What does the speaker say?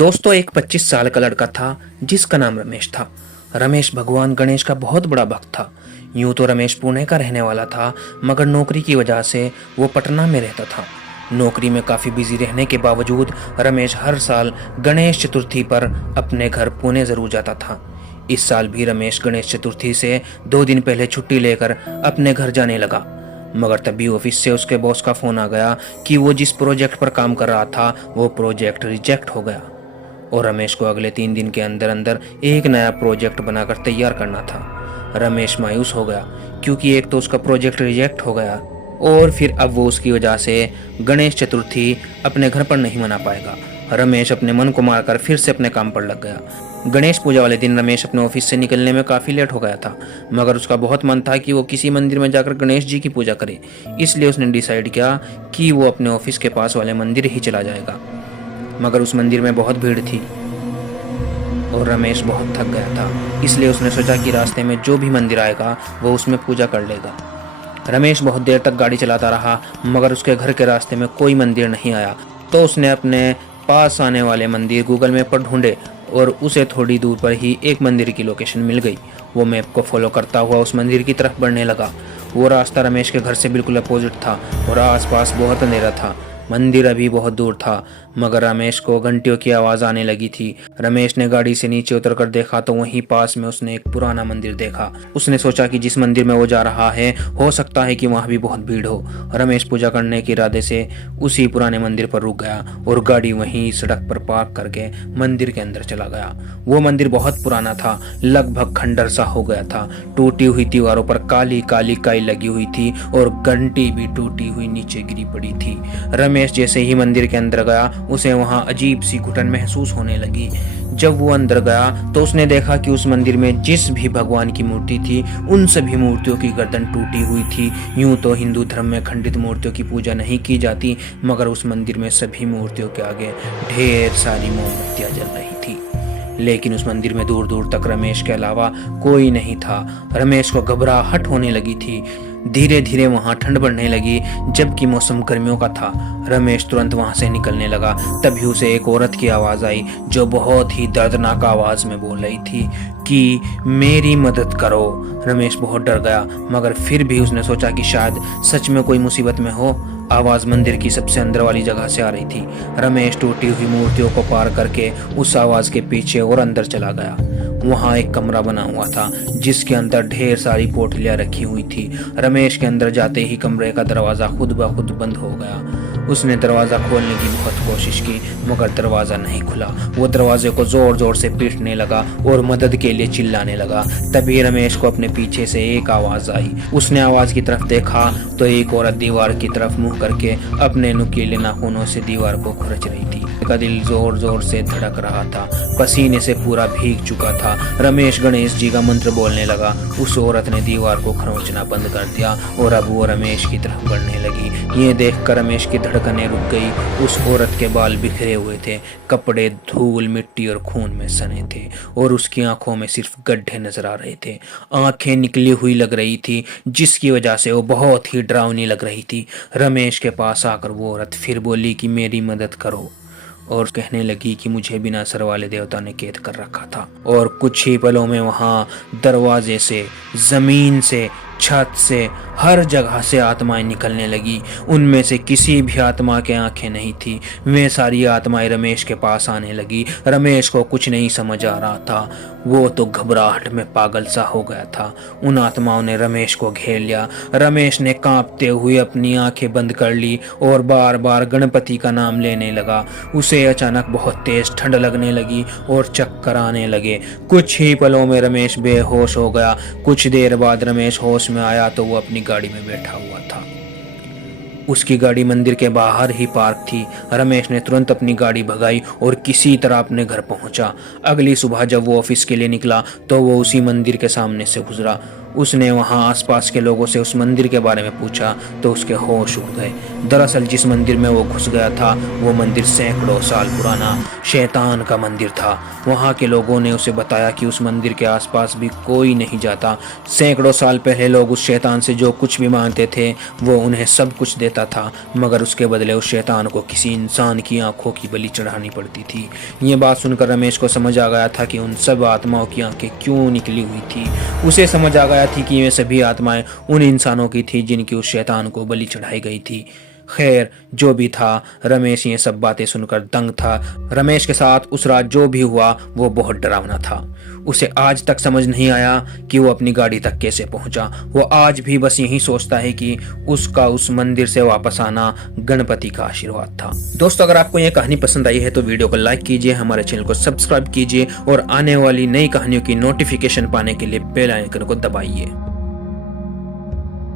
दोस्तों एक 25 साल का लड़का था जिसका नाम रमेश था। रमेश भगवान गणेश का बहुत बड़ा भक्त था। यूं तो रमेश पुणे का रहने वाला था, मगर नौकरी की वजह से वो पटना में रहता था। नौकरी में काफी बिजी रहने के बावजूद रमेश हर साल गणेश चतुर्थी पर अपने घर पुणे जरूर जाता था। इस साल भी रमेश गणेश चतुर्थी से 2 दिन पहले छुट्टी लेकर अपने घर जाने लगा, मगर तभी ऑफिस से उसके बॉस का फोन आ गया कि वो जिस प्रोजेक्ट पर काम कर रहा था वो प्रोजेक्ट रिजेक्ट हो गया और रमेश को अगले 3 दिन के अंदर अंदर एक नया प्रोजेक्ट बनाकर तैयार करना था। रमेश मायूस हो गया क्योंकि एक तो उसका प्रोजेक्ट रिजेक्ट हो गया और फिर अब वो उसकी वजह से गणेश चतुर्थी अपने घर पर नहीं मना पाएगा। रमेश अपने मन को मारकर फिर से अपने काम पर लग गया। गणेश पूजा वाले दिन रमेश अपने ऑफिस से निकलने में काफ़ी लेट हो गया था, मगर उसका बहुत मन था कि वो किसी मंदिर में जाकर गणेश जी की पूजा करे। इसलिए उसने डिसाइड किया कि वो अपने ऑफिस के पास वाले मंदिर ही चला जाएगा, मगर उस मंदिर में बहुत भीड़ थी और रमेश बहुत थक गया था। इसलिए उसने सोचा कि रास्ते में जो भी मंदिर आएगा वो उसमें पूजा कर लेगा। रमेश बहुत देर तक गाड़ी चलाता रहा, मगर उसके घर के रास्ते में कोई मंदिर नहीं आया। तो उसने अपने पास आने वाले मंदिर गूगल मैप पर ढूंढे और उसे थोड़ी दूर पर ही एक मंदिर की लोकेशन मिल गई। वो मैप को फॉलो करता हुआ उस मंदिर की तरफ बढ़ने लगा। वो रास्ता रमेश के घर से बिल्कुल अपोजिट था और आसपास बहुत अंधेरा था। मंदिर अभी बहुत दूर था, मगर रमेश को घंटियों की आवाज आने लगी थी। रमेश ने गाड़ी से नीचे उतरकर देखा तो वहीं पास में उसने एक पुराना मंदिर देखा। उसने सोचा कि जिस मंदिर में वो जा रहा है हो सकता है कि वहां भी बहुत भीड़ हो। रमेश पूजा करने के इरादे से उसी पुराने मंदिर पर रुक गया और गाड़ी वहीं सड़क पर पार्क करके मंदिर के अंदर चला गया। वो मंदिर बहुत पुराना था, लगभग खंडर सा हो गया था। टूटी हुई दीवारों पर काली काली काई लगी हुई थी और घंटी भी टूटी हुई नीचे गिरी पड़ी थी। रमेश जैसे ही मंदिर के अंदर गया उसे वहां अजीब सी घुटन महसूस होने लगी। जब वो अंदर गया तो उसने देखा कि उस मंदिर में जिस भी भगवान की मूर्ति थी उन सभी मूर्तियों की गर्दन टूटी हुई थी। यूं तो हिंदू धर्म में खंडित मूर्तियों की पूजा नहीं की जाती, मगर उस मंदिर में सभी मूर्तियों के आगे ढेर सारी मोमबत्तियां जल रही थी। लेकिन उस मंदिर में दूर दूर तक रमेश के अलावा कोई नहीं था। रमेश को घबराहट होने लगी थी। धीरे धीरे वहां ठंड बढ़ने लगी, जबकि मौसम गर्मियों का था। रमेश तुरंत वहां से निकलने लगा। तभी उसे एक औरत की आवाज आई जो बहुत ही दर्दनाक आवाज में बोल रही थी कि मेरी मदद करो। रमेश बहुत डर गया, मगर फिर भी उसने सोचा कि शायद सच में कोई मुसीबत में हो। आवाज मंदिर की सबसे अंदर वाली जगह से आ रही थी। रमेश टूटी हुई मूर्तियों को पार करके उस आवाज के पीछे और अंदर चला गया। वहां एक कमरा बना हुआ था जिसके अंदर ढेर सारी पोटलियां रखी हुई थी। रमेश के अंदर जाते ही कमरे का दरवाजा खुद ब खुद बंद हो गया। उसने दरवाजा खोलने की बहुत कोशिश की, मगर दरवाजा नहीं खुला। वो दरवाजे को जोर जोर से पीटने लगा और मदद के लिए चिल्लाने लगा। तभी रमेश को अपने पीछे से एक आवाज आई। उसने आवाज की तरफ देखा तो एक औरत दीवार की तरफ मुंह करके अपने नुकीले नाखूनों से दीवार को खुरच रही थी। का दिल जोर जोर से धड़क रहा था, पसीने से पूरा भीग चुका था। रमेश गणेश जी का मंत्र बोलने लगा। उस औरत ने दीवार को खरोंचना बंद कर दिया और अब वो रमेश की तरफ बढ़ने लगी। ये देखकर रमेश की धड़कनें रुक गई। उस औरत के बाल बिखरे हुए थे, कपड़े धूल मिट्टी और खून में सने थे और उसकी आंखों में सिर्फ गड्ढे नजर आ रहे थे। आंखें निकली हुई लग रही थी, जिसकी वजह से वो बहुत ही डरावनी लग रही थी। रमेश के पास आकर वो औरत फिर बोली कि मेरी मदद करो और कहने लगी कि मुझे बिना सर वाले देवता ने कैद कर रखा था। और कुछ ही पलों में वहां दरवाजे से, जमीन से, छत से, हर जगह से आत्माएं निकलने लगी। उनमें से किसी भी आत्मा के आंखें नहीं थी। वे सारी आत्माएं रमेश के पास आने लगी। रमेश को कुछ नहीं समझ आ रहा था, वो तो घबराहट में पागल सा हो गया था। उन आत्माओं ने रमेश को घेर लिया। रमेश ने कांपते हुए अपनी आंखें बंद कर ली और बार बार गणपति का नाम लेने लगा। उसे अचानक बहुत तेज ठंड लगने लगी और चक्कर आने लगे। कुछ ही पलों में रमेश बेहोश हो गया। कुछ देर बाद रमेश होश में आया तो वो अपनी गाड़ी में बैठा हुआ था। उसकी गाड़ी मंदिर के बाहर ही पार्क थी। रमेश ने तुरंत अपनी गाड़ी भगाई और किसी तरह अपने घर पहुंचा। अगली सुबह जब वो ऑफिस के लिए निकला तो वो उसी मंदिर के सामने से गुजरा। उसने वहां आसपास के लोगों से उस मंदिर के बारे में पूछा तो उसके होश उड़ गए। दरअसल जिस मंदिर में वो घुस गया था वो मंदिर सैकड़ों साल पुराना शैतान का मंदिर था। वहां के लोगों ने उसे बताया कि उस मंदिर के आसपास भी कोई नहीं जाता। सैकड़ों साल पहले लोग उस शैतान से जो कुछ भी मांगते थे वो उन्हें सब कुछ देता था, मगर उसके बदले उस शैतान को किसी इंसान की आंखों की बलि चढ़ानी पड़ती थी। ये बात सुनकर रमेश को समझ आ गया था कि उन सब आत्माओं की आंखें क्यों निकली हुई थी। उसे समझ आ गया थी कि ये सभी आत्माएं उन इंसानों की थी जिनकी उस शैतान को बलि चढ़ाई गई थी। खैर जो भी था, रमेश ये सब बातें सुनकर दंग था। रमेश के साथ उस रात जो भी हुआ वो बहुत डरावना था। उसे आज तक समझ नहीं आया कि वो अपनी गाड़ी तक कैसे पहुंचा। वो आज भी बस यही सोचता है कि उसका उस मंदिर से वापस आना गणपति का आशीर्वाद था। दोस्तों, अगर आपको ये कहानी पसंद आई है तो वीडियो को लाइक कीजिए, हमारे चैनल को सब्सक्राइब कीजिए और आने वाली नई कहानियों की नोटिफिकेशन पाने के लिए बेल आइकन को दबाइए।